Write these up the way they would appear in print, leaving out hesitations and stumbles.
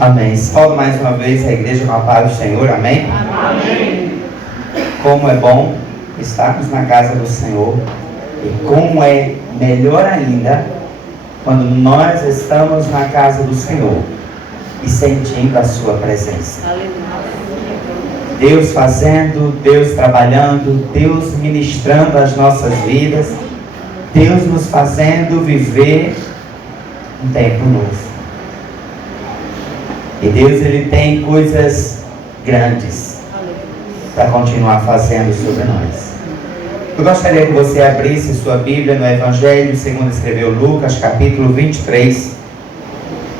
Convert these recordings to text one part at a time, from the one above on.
Amém. Salve mais uma vez a igreja com a paz do Senhor. Amém? Amém. Como é bom estarmos na casa do Senhor. E como é melhor ainda quando nós estamos na casa do Senhor e sentindo a sua presença. Deus fazendo, Deus trabalhando, Deus ministrando as nossas vidas, Deus nos fazendo viver um tempo novo. E Deus, Ele tem coisas grandes para continuar fazendo sobre nós. Eu gostaria que você abrisse sua Bíblia no Evangelho segundo escreveu Lucas, capítulo 23.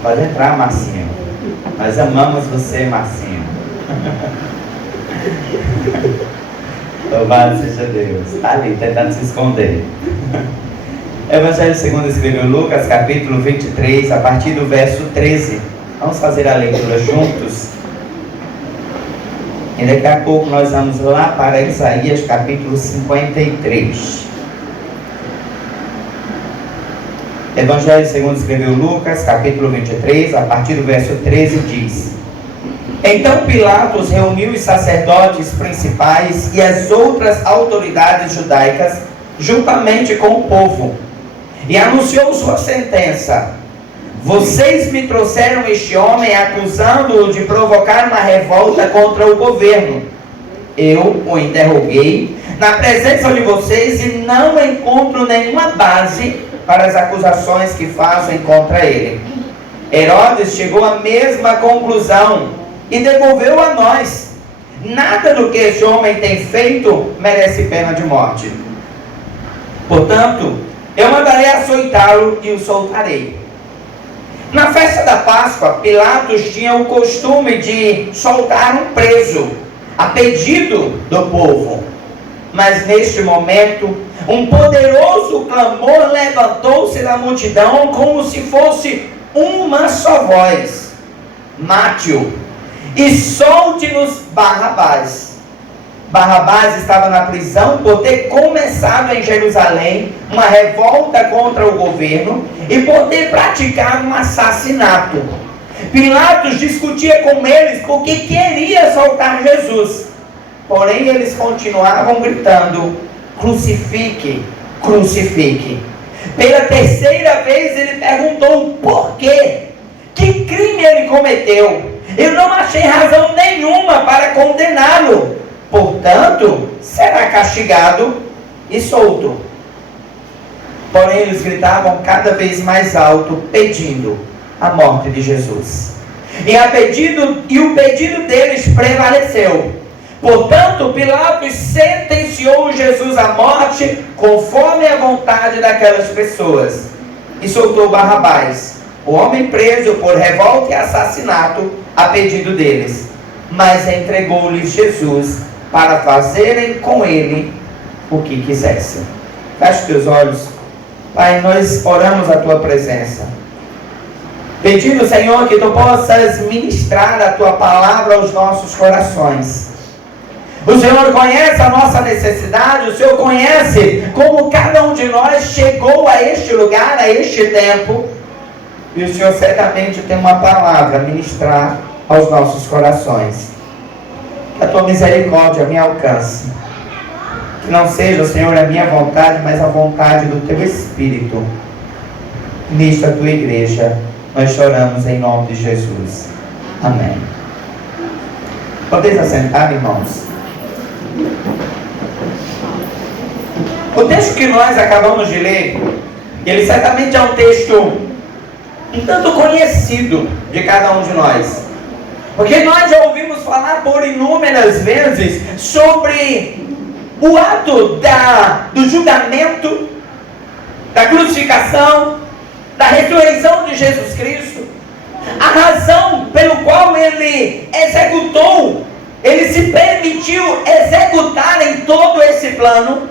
Pode entrar, Marcinho. Nós amamos você, Marcinho. Louvado seja Deus. Está ali, tentando se esconder. Evangelho segundo escreveu Lucas, capítulo 23, a partir do verso 13. Vamos fazer a leitura juntos. E daqui a pouco nós vamos lá para Isaías capítulo 53. Evangelho segundo escreveu Lucas, capítulo 23, a partir do verso 13 diz: Então Pilatos reuniu os sacerdotes principais e as outras autoridades judaicas juntamente com o povo e anunciou sua sentença: Vocês me trouxeram este homem acusando-o de provocar uma revolta contra o governo. Eu o interroguei na presença de vocês e não encontro nenhuma base para as acusações que fazem contra ele. Herodes chegou à mesma conclusão e devolveu a nós: Nada do que este homem tem feito merece pena de morte. Portanto, eu mandarei açoitá-lo e o soltarei. Na festa da Páscoa, Pilatos tinha o costume de soltar um preso, a pedido do povo. Mas neste momento, um poderoso clamor levantou-se da multidão como se fosse uma só voz: Mate-o e solte-nos Barrabás. Barrabás estava na prisão por ter começado em Jerusalém uma revolta contra o governo e por ter praticado um assassinato. Pilatos discutia com eles porque queria soltar Jesus. Porém, eles continuavam gritando: Crucifique, crucifique. Pela terceira vez ele perguntou por quê? Que crime ele cometeu? Eu não achei razão nenhuma para condená-lo. Portanto, será castigado e solto. Porém, eles gritavam cada vez mais alto, pedindo a morte de Jesus. E o pedido deles prevaleceu. Portanto, Pilatos sentenciou Jesus à morte, conforme a vontade daquelas pessoas, e soltou Barrabás, o homem preso por revolta e assassinato, a pedido deles. Mas entregou-lhes Jesus para fazerem com ele o que quisessem. Feche teus olhos. Pai, nós oramos a tua presença, pedindo, Senhor, que tu possas ministrar a tua palavra aos nossos corações. O Senhor conhece a nossa necessidade, o Senhor conhece como cada um de nós chegou a este lugar, a este tempo, e o Senhor certamente tem uma palavra a ministrar aos nossos corações. Que a tua misericórdia me alcance. Que não seja, Senhor, a minha vontade, mas a vontade do teu Espírito. Nisto a tua igreja, nós choramos em nome de Jesus. Amém. Podeis assentar, irmãos? O texto que nós acabamos de ler, ele certamente é um texto um tanto conhecido de cada um de nós. Porque nós já ouvimos falar por inúmeras vezes sobre o ato do julgamento, da crucificação, da ressurreição de Jesus Cristo, a razão pelo qual ele executou, ele se permitiu executar em todo esse plano,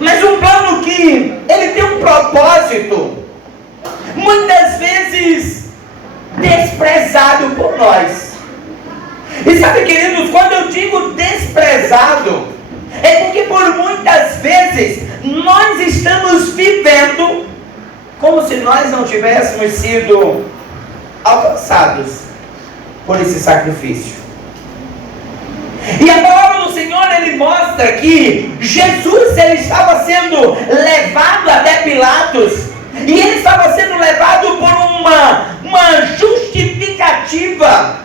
mas um plano que ele tem um propósito, muitas vezes desprezado por nós. E sabe, queridos, quando eu digo desprezado, é porque por muitas vezes nós estamos vivendo como se nós não tivéssemos sido alcançados por esse sacrifício. E a palavra do Senhor, ele mostra que Jesus, ele estava sendo levado até Pilatos, e ele estava sendo levado por uma justificativa,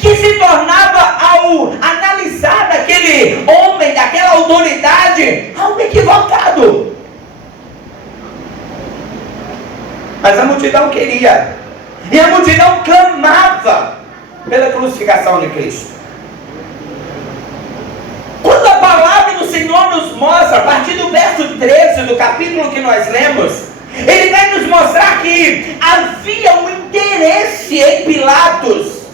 que se tornava, ao analisar daquele homem, daquela autoridade, algo equivocado. Mas a multidão queria, e a multidão clamava pela crucificação de Cristo. Quando a palavra do Senhor nos mostra, a partir do verso 13 do capítulo que nós lemos, ele vai nos mostrar que havia um interesse em Pilatos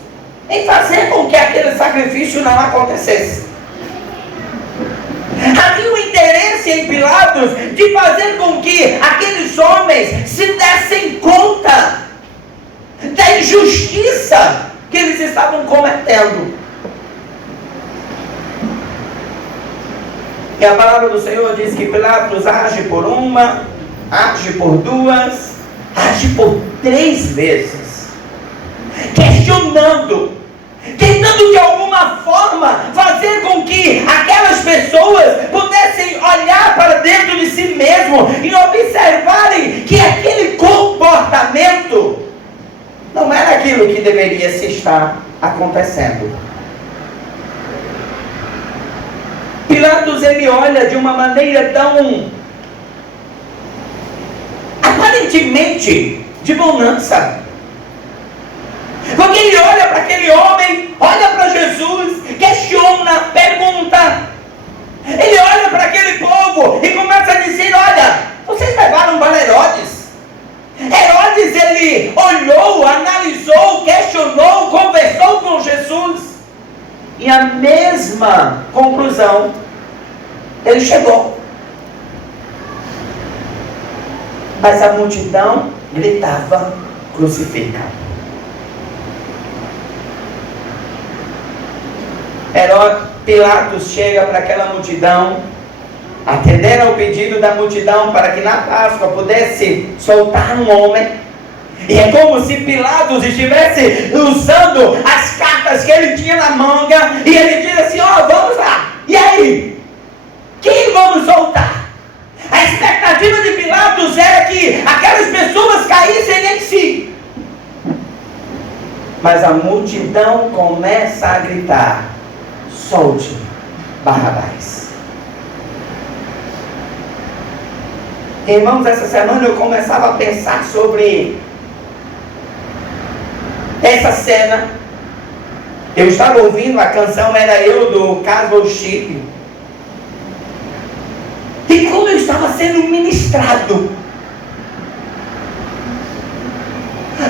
em fazer com que aquele sacrifício não acontecesse. Havia um interesse em Pilatos de fazer com que aqueles homens se dessem conta da injustiça que eles estavam cometendo. E a palavra do Senhor diz que Pilatos age por uma, age por duas, age por 3 vezes, questionando, tentando de alguma forma fazer com que aquelas pessoas pudessem olhar para dentro de si mesmo e observarem que aquele comportamento não era aquilo que deveria se estar acontecendo. Pilatos, ele olha de uma maneira tão aparentemente de bonança, porque ele olha para aquele homem, olha para Jesus, questiona, pergunta. Ele olha para aquele povo e começa a dizer: olha, vocês levaram para Herodes. Herodes, ele olhou, analisou, questionou, conversou com Jesus, e a mesma conclusão ele chegou. Mas a multidão gritava: crucifica. Pilatos chega para aquela multidão, atender ao pedido da multidão para que na Páscoa pudesse soltar um homem. E é como se Pilatos estivesse usando as cartas que ele tinha na manga, e ele diz assim: ó, vamos lá, e aí? Quem vamos soltar? A expectativa de Pilatos era que aquelas pessoas caíssem em si. Mas a multidão começa a gritar: solte Barrabás. Irmãos, essa semana eu começava a pensar sobre essa cena. Eu estava ouvindo a canção Era Eu, do Caswell Chip, e como eu estava sendo ministrado.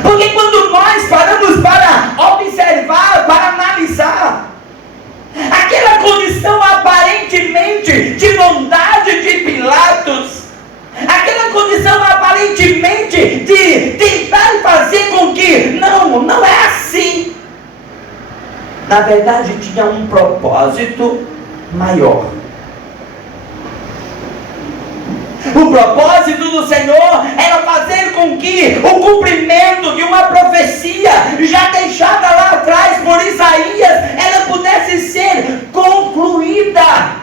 Porque quando nós paramos para observar, para analisar aquela condição aparentemente de bondade de Pilatos, aquela condição aparentemente de tentar fazer com que não é assim, na verdade tinha um propósito maior. O propósito do Senhor era fazer com que o cumprimento de uma profecia já deixada lá atrás por Isaías, ela pudesse ser concluída.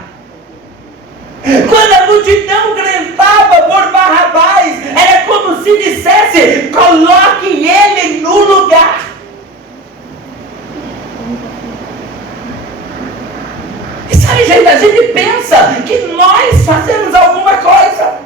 Quando a multidão gritava por Barrabás, era como se dissesse: coloque ele no lugar. E sabe, gente, a gente pensa que nós fazemos alguma coisa,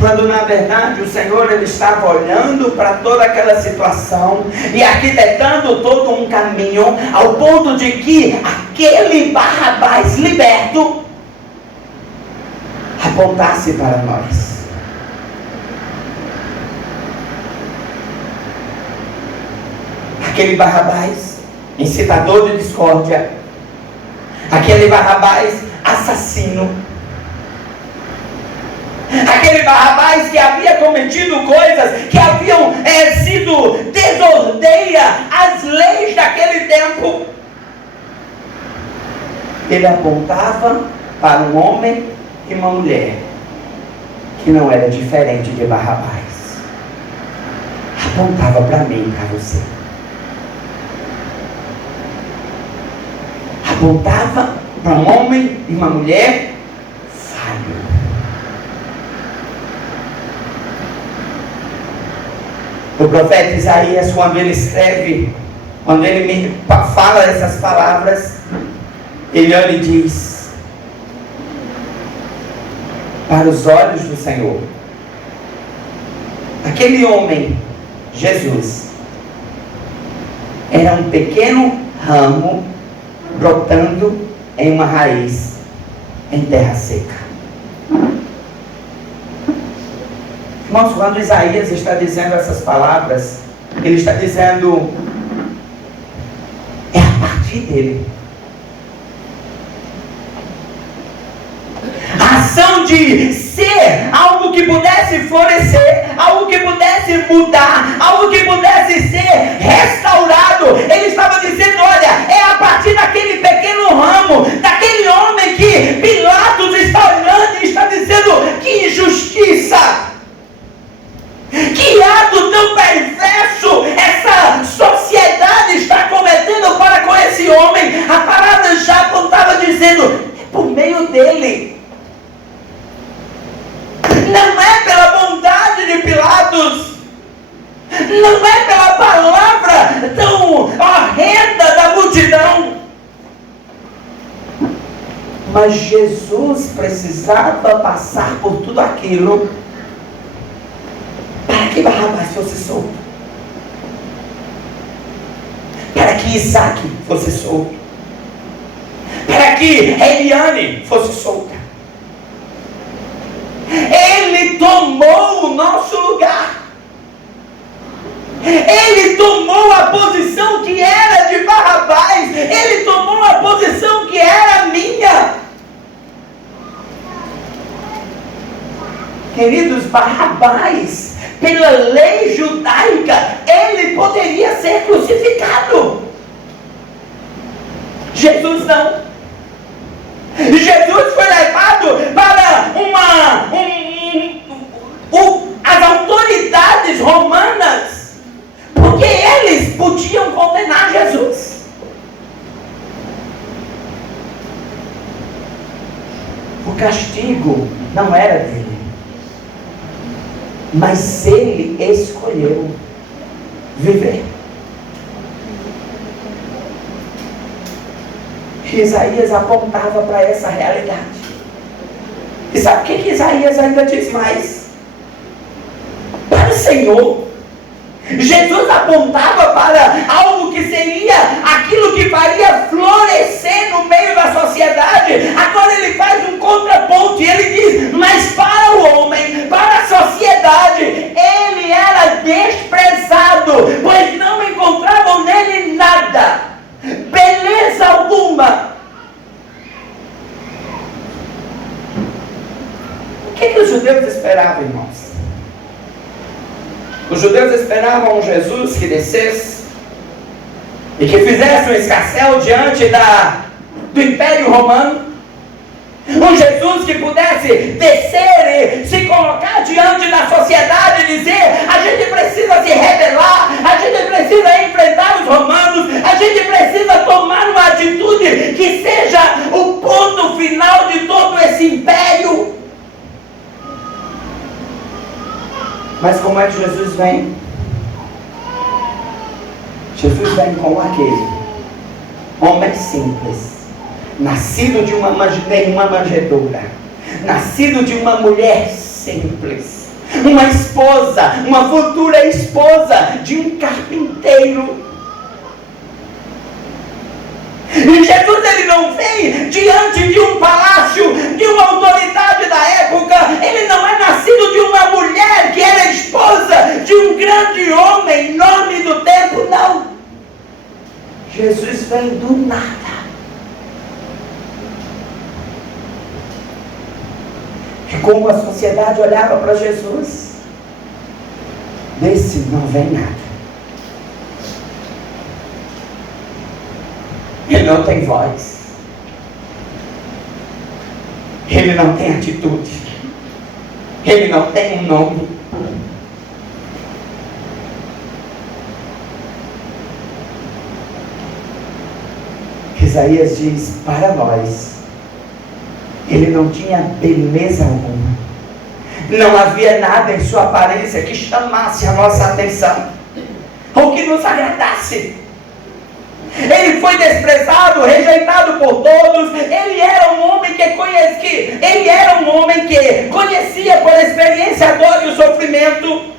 quando na verdade o Senhor, ele estava olhando para toda aquela situação e arquitetando todo um caminho, ao ponto de que aquele Barrabás liberto apontasse para nós. Aquele Barrabás incitador de discórdia, aquele Barrabás assassino, aquele Barrabás que havia cometido coisas que haviam sido desordeira às leis daquele tempo. Ele apontava para um homem e uma mulher que não era diferente de Barrabás. apontava para mim e para você. Apontava para um homem e uma mulher falho. O profeta Isaías, quando ele escreve, quando ele me fala essas palavras, ele olha e diz: para os olhos do Senhor, aquele homem, Jesus, era um pequeno ramo brotando em uma raiz em terra seca. Irmãos, quando Isaías está dizendo essas palavras, ele está dizendo: é a partir dele. A ação de ser algo que pudesse florescer, algo que pudesse mudar, algo que pudesse ser restaurado. Ele estava dizendo: olha, é a partir daquele pequeno ramo, daquele homem que Pilatos está olhando e está dizendo: que injustiça! Que ato tão perverso essa sociedade está cometendo para com esse homem. A palavra já apontava dizendo: é por meio dele. Não é pela bondade de Pilatos, não é pela palavra tão horrenda da multidão, mas Jesus precisava passar por tudo aquilo para que Barrabás fosse solto, para que Isaac fosse solto, para que Eliane fosse solta. Ele tomou o nosso lugar. Ele tomou a posição que era de Barrabás. Ele tomou a posição que era minha. Queridos, Barrabás, pela lei judaica, ele poderia ser crucificado. Jesus não. Jesus foi levado para as autoridades romanas, porque eles podiam condenar Jesus. O castigo não era dele, mas ele escolheu viver. Isaías apontava para essa realidade. E sabe o que Isaías ainda diz mais? Para o Senhor, Jesus apontava para algo que seria aquilo que faria florescer no meio da sociedade. Agora ele faz um contraponto e ele diz: mas para o homem, para a sociedade, ele era desprezado, pois não encontravam nele nada, beleza alguma. O que os judeus esperavam, irmãos? Os judeus esperavam um Jesus que descesse e que fizesse um escarcéu diante do Império Romano. Um Jesus que pudesse descer e se colocar diante da sociedade e dizer: a gente precisa se rebelar, a gente precisa enfrentar os romanos, a gente precisa tomar uma atitude que seja o ponto final de todo esse império. Mas como é que Jesus vem? Jesus vem como aquele homem simples, nascido de uma manjedoura, nascido de uma mulher simples, uma esposa, uma futura esposa de um carpinteiro. E Jesus, ele não vem diante de um palácio, de uma autoridade da época. Ele não é nascido de uma mulher que era esposa de um grande homem, nome do tempo, não. Jesus vem do nada. E como a sociedade olhava para Jesus, desse não vem nada. Ele não tem voz. Ele não tem atitude. Ele não tem um nome. Isaías diz, para nós, ele não tinha beleza alguma. Não havia nada em sua aparência que chamasse a nossa atenção, ou que nos agradasse. Ele foi desprezado, rejeitado por todos. Ele era um homem que conhecia por experiência a dor e o sofrimento.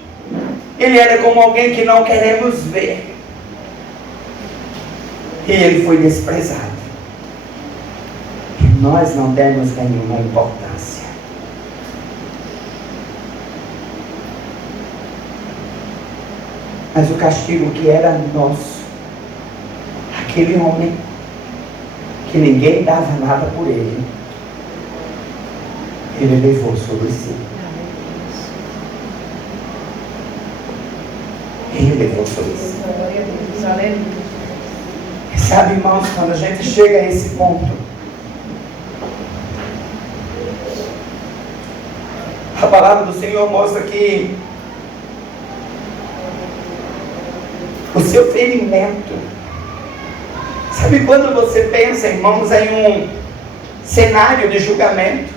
Ele era como alguém que não queremos ver. E ele foi desprezado. E nós não demos nenhuma importância. Mas o castigo que era nosso, aquele homem que ninguém dava nada por ele, ele levou sobre si. Ele levou sobre si. E sabe, irmãos, quando a gente chega a esse ponto, a palavra do Senhor mostra que o seu ferimento, sabe quando você pensa, irmãos, em um cenário de julgamento,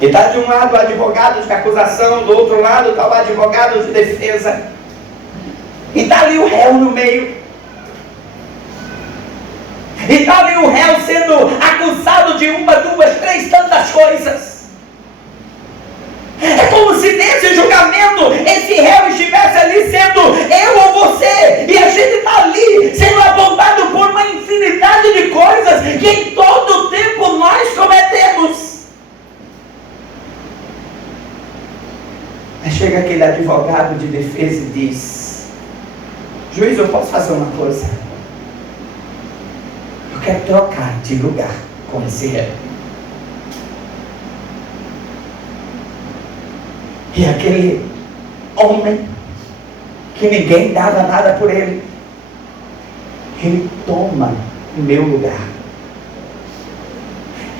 e está de um lado o advogado de acusação, do outro lado está o advogado de defesa, e está ali o réu no meio, e está ali o réu sendo acusado de uma, duas, três, tantas coisas. É como se nesse julgamento esse réu estivesse ali sendo eu ou você, e a gente está ali sendo apontado por uma infinidade de coisas que em todo o tempo nós cometemos. Aí chega aquele advogado de defesa e diz: juiz, eu posso fazer uma coisa? Eu quero trocar de lugar com esse réu. E aquele homem que ninguém dava nada por ele, ele toma o meu lugar.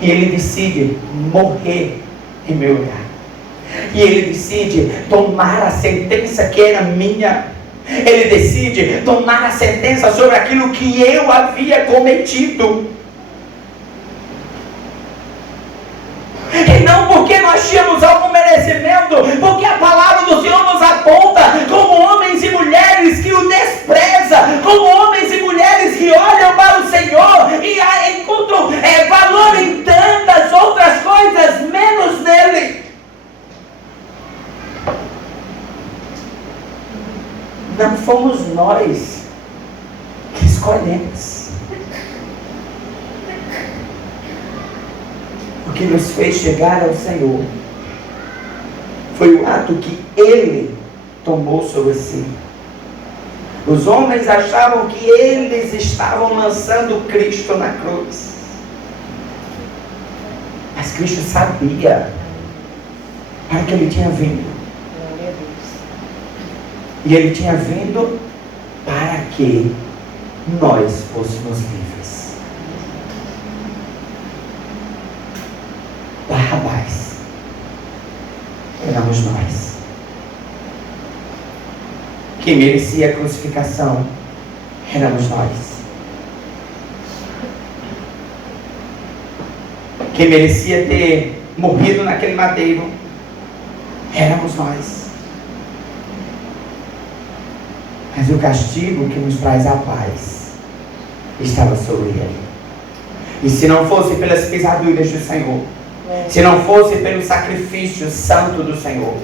E ele decide morrer em meu lugar. E ele decide tomar a sentença que era minha. Ele decide tomar a sentença sobre aquilo que eu havia cometido. E não porque nós tínhamos algum merecimento, porque a palavra do Senhor nos aponta como homens e mulheres que o desprezam, como homens e mulheres que olham para o Senhor e encontram valor em tantas outras coisas, menos nele. Não fomos nós que escolhemos. O que nos fez chegar ao Senhor foi o ato que Ele tomou sobre si. Os homens achavam que eles estavam lançando Cristo na cruz. Mas Cristo sabia para que Ele tinha vindo. E Ele tinha vindo para que nós fôssemos livres. Barrabás éramos nós. Quem merecia a crucificação éramos nós. Quem merecia ter morrido naquele madeiro éramos nós. Mas o castigo que nos traz a paz estava sobre ele. E se não fosse pelas pisaduras do Senhor, se não fosse pelo sacrifício santo do Senhor,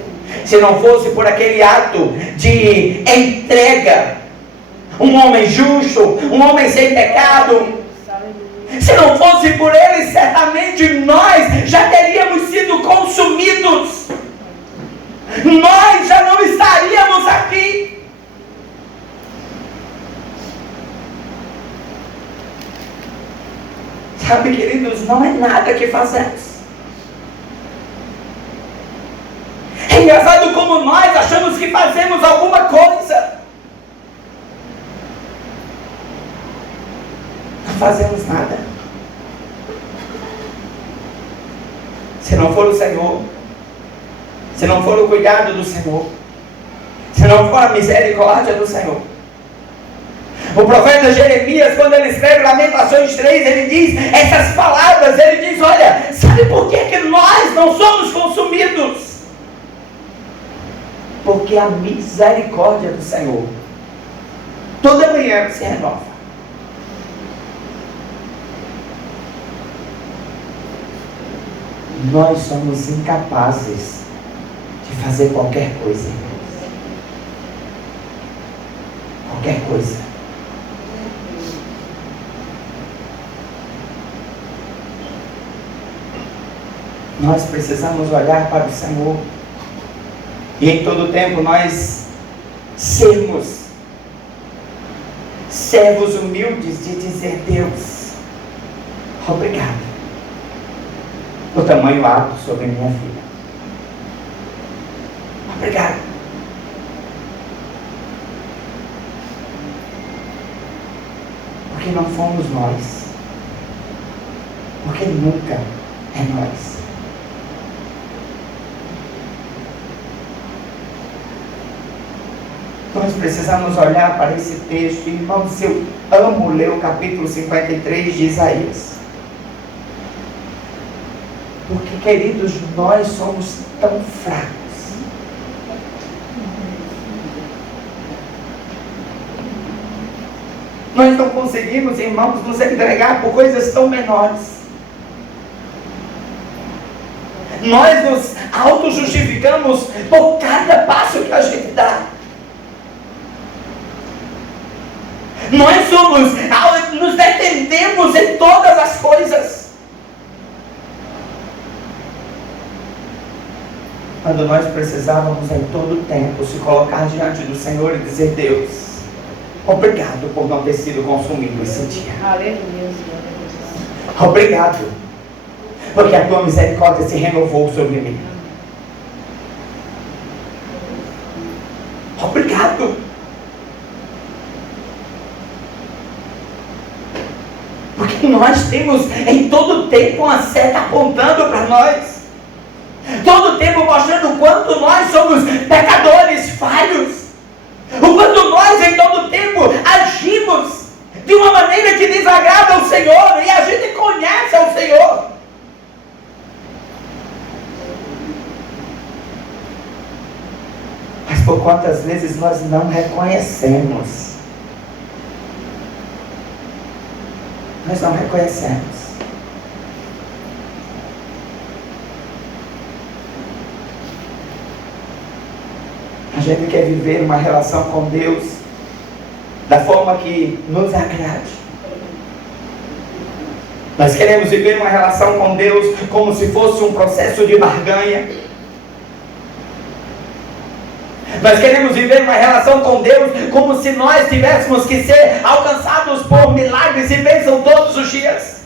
se não fosse por aquele ato de entrega, um homem justo, um homem sem pecado, se não fosse por ele, certamente nós já teríamos sido consumidos. Nós já não estaríamos aqui. Sabe, queridos, não é nada que fazemos. É engraçado como nós achamos que fazemos alguma coisa. Não fazemos nada. Se não for o Senhor, se não for o cuidado do Senhor, se não for a misericórdia do Senhor, O profeta Jeremias, quando ele escreve Lamentações 3, ele diz essas palavras, ele diz, olha, sabe por que nós não somos consumidos? Porque a misericórdia do Senhor toda manhã se renova. Nós somos incapazes de fazer qualquer coisa. Qualquer coisa. Nós precisamos olhar para o Senhor. E em todo tempo nós sermos servos humildes de dizer, Deus, obrigado o tamanho ato sobre a minha vida. Obrigado. Porque não fomos nós. Porque nunca é nós. Nós precisamos olhar para esse texto. Irmãos, eu amo ler o capítulo 53 de Isaías. Porque, queridos, nós somos tão fracos. Nós não conseguimos, irmãos, nos entregar por coisas tão menores. Nós nos auto-justificamos por cada passo que a gente dá. Nós nos defendemos em todas as coisas. Quando nós precisávamos em todo tempo se colocar diante do Senhor e dizer, Deus, obrigado por não ter sido consumido esse dia. Aleluia. Obrigado, porque a tua misericórdia se renovou sobre mim. Obrigado. Porque nós temos em todo tempo uma seta apontando para nós. Todo tempo mostrando o quanto nós somos pecadores, falhos. O quanto nós em todo tempo agimos de uma maneira que desagrada ao Senhor. E a gente conhece ao Senhor. Mas por quantas vezes nós não reconhecemos? Nós não reconhecemos. A gente quer viver uma relação com Deus da forma que nos agrade. Nós queremos viver uma relação com Deus como se fosse um processo de barganha. Nós queremos viver uma relação com Deus como se nós tivéssemos que ser alcançados por milagres e bênçãos todos os dias.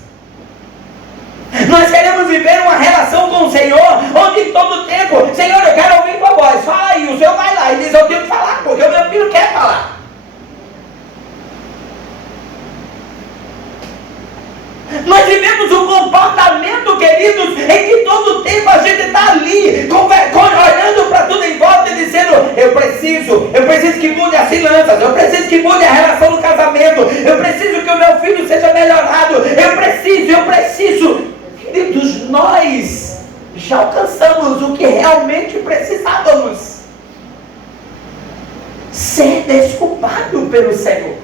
Nós queremos viver uma relação com o Senhor, onde em todo tempo, Senhor, eu quero ouvir tua voz, fala aí, o Senhor vai lá e diz, eu tenho que falar, porque o meu filho quer falar. Nós vivemos um comportamento, queridos, em que todo tempo a gente está ali, olhando para tudo em volta e dizendo, eu preciso que mude as finanças, eu preciso que mude a relação do casamento, eu preciso que o meu filho seja melhorado, eu preciso. Queridos, nós já alcançamos o que realmente precisávamos. Ser desculpado pelo Senhor.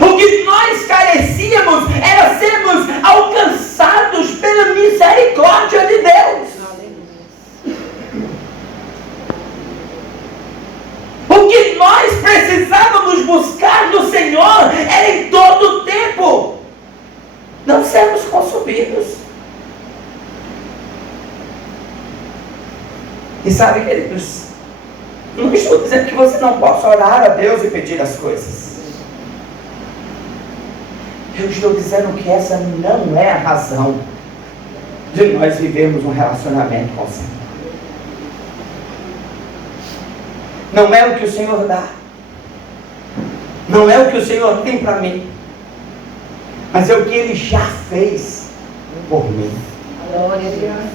O que nós carecíamos era sermos alcançados pela misericórdia de Deus. O que nós precisávamos buscar do Senhor era em todo o tempo não sermos consumidos. E sabe, queridos, não estou dizendo que você não possa orar a Deus e pedir as coisas. Eu estou dizendo que essa não é a razão de nós vivermos um relacionamento com o Senhor. Não é o que o Senhor dá. Não é o que o Senhor tem para mim. Mas é o que Ele já fez por mim. Glória a Deus.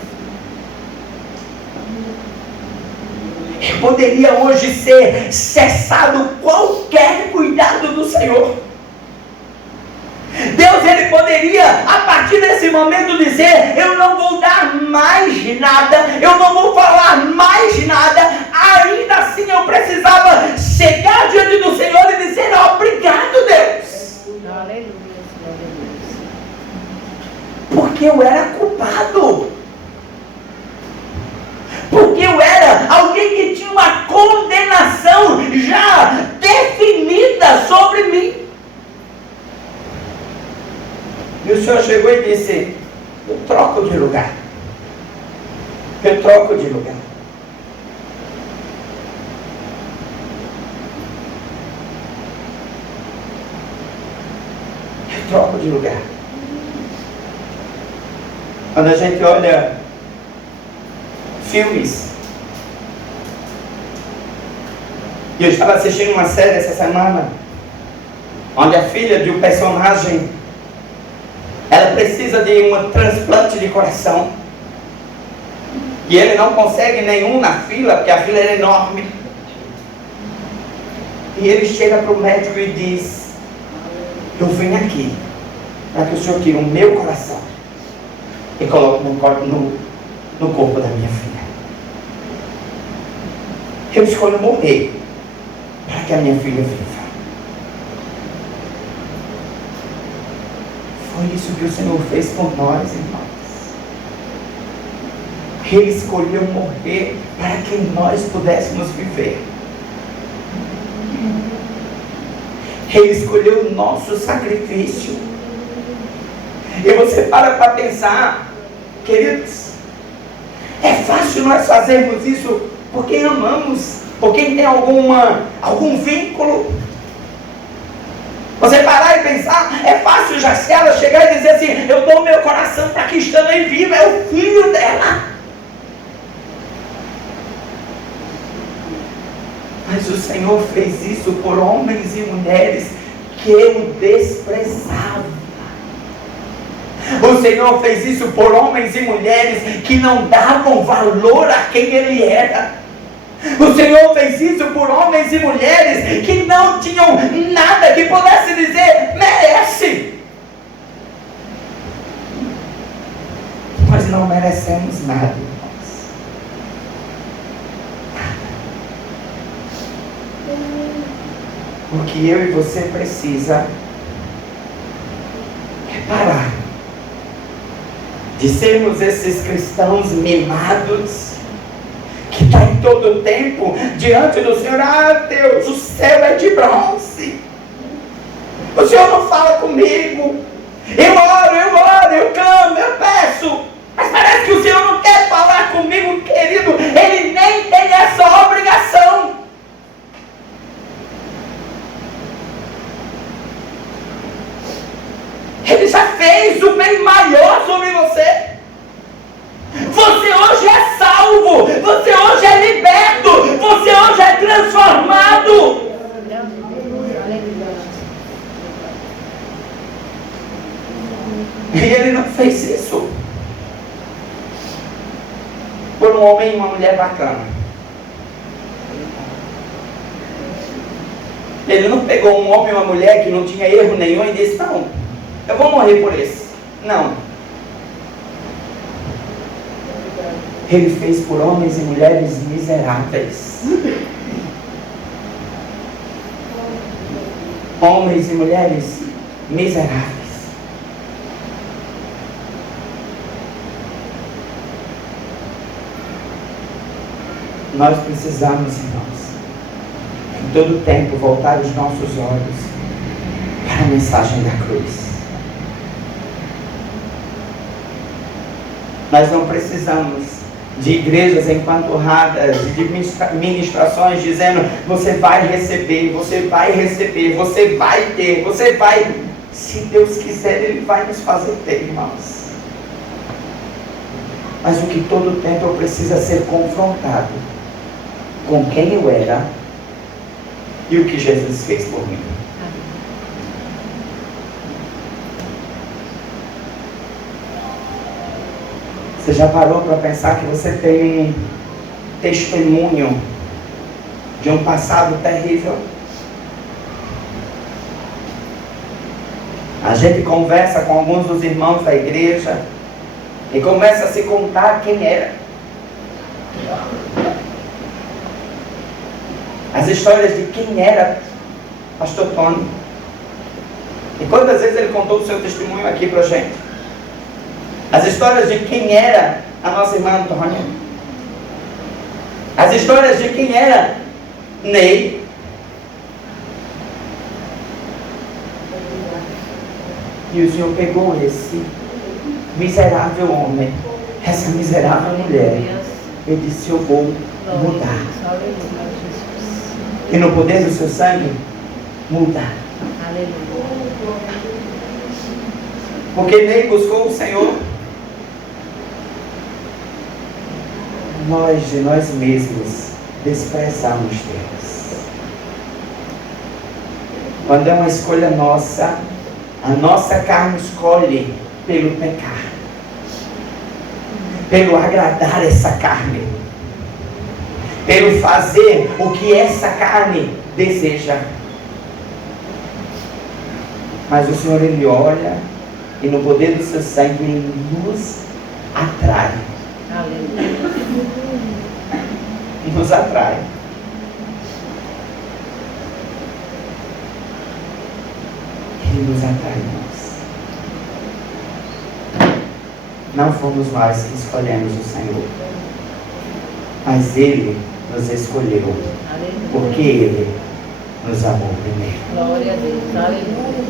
Poderia hoje ser cessado qualquer cuidado do Senhor. Deus, Ele poderia, a partir desse momento, dizer: eu não vou dar mais nada, eu não vou falar mais nada. Ainda assim eu precisava chegar diante do Senhor e dizer: obrigado, Deus. Aleluia. Porque eu era culpado. Porque eu era alguém que tinha uma condenação já definida sobre mim. E o Senhor chegou e disse: eu troco de lugar. Eu troco de lugar. Eu troco de lugar. Quando a gente olha filmes, e eu estava assistindo uma série essa semana, onde a filha de um personagem, ela precisa de um transplante de coração, e ele não consegue nenhum na fila, porque a fila era enorme. E ele chega para o médico e diz: eu vim aqui para que o Senhor tire o meu coração e coloque no corpo da minha filha. Eu escolho morrer para que a minha filha viva. Foi isso que o Senhor fez por nós, irmãos. Ele escolheu morrer para que nós pudéssemos viver. Ele escolheu o nosso sacrifício. E você para pensar, queridos, é fácil nós fazermos isso por quem amamos, por quem tem algum vínculo. Você parar e pensar, é fácil Jaciela chegar e dizer assim: eu dou meu coração para que Stanley viva, é o filho dela. Mas o Senhor fez isso por homens e mulheres que eu desprezava. O Senhor fez isso por homens e mulheres que não davam valor a quem Ele era. O Senhor fez isso por homens e mulheres que não tinham nada que pudesse dizer: merece. Nós não merecemos nada, irmãos. O que eu e você precisa é parar de sermos esses cristãos mimados, que está em todo o tempo diante do Senhor: ah, Deus, o céu é de bronze, o Senhor não fala comigo, eu oro, eu clamo, eu peço, mas parece que o Senhor não quer falar comigo, querido. Ele nem tem essa obrigação. Ele já fez o bem maior sobre você. Você hoje é salvo, você hoje é liberto, você hoje é transformado. E Ele não fez isso por um homem e uma mulher bacana. Ele não pegou um homem e uma mulher que não tinha erro nenhum e disse: não, eu vou morrer por esse. Não. Ele fez por homens e mulheres miseráveis. Homens e mulheres miseráveis. Nós precisamos, irmãos, em todo tempo voltar os nossos olhos para a mensagem da cruz. Nós não precisamos de igrejas empanturradas, de ministrações dizendo: você vai receber, você vai receber, você vai ter, você vai. Se Deus quiser, Ele vai nos fazer ter, irmãos. Mas o que todo tempo eu preciso ser confrontado com quem eu era e o que Jesus fez por mim. Você já parou para pensar que você tem testemunho de um passado terrível. A gente conversa com alguns dos irmãos da igreja e começa a se contar quem era. As histórias de quem era Pastor Tony. E quantas vezes ele contou o seu testemunho aqui pra gente. As histórias de quem era a nossa irmã Antônia. As histórias de quem era Ney. E o Senhor pegou esse miserável homem, essa miserável mulher, e disse: eu vou mudar. E no poder do seu sangue, mudar. Porque Ney buscou o Senhor. Nós de nós mesmos desprezamos Deus. Quando é uma escolha nossa, a nossa carne escolhe pelo pecar, pelo agradar essa carne, pelo fazer o que essa carne deseja. Mas o Senhor, Ele olha e no poder do seu sangue Ele nos atrai. Nos atrai. Ele nos atrai, irmãos. Não fomos nós que escolhemos o Senhor, mas Ele nos escolheu, porque Ele nos amou primeiro. Glória a Deus. Aleluia.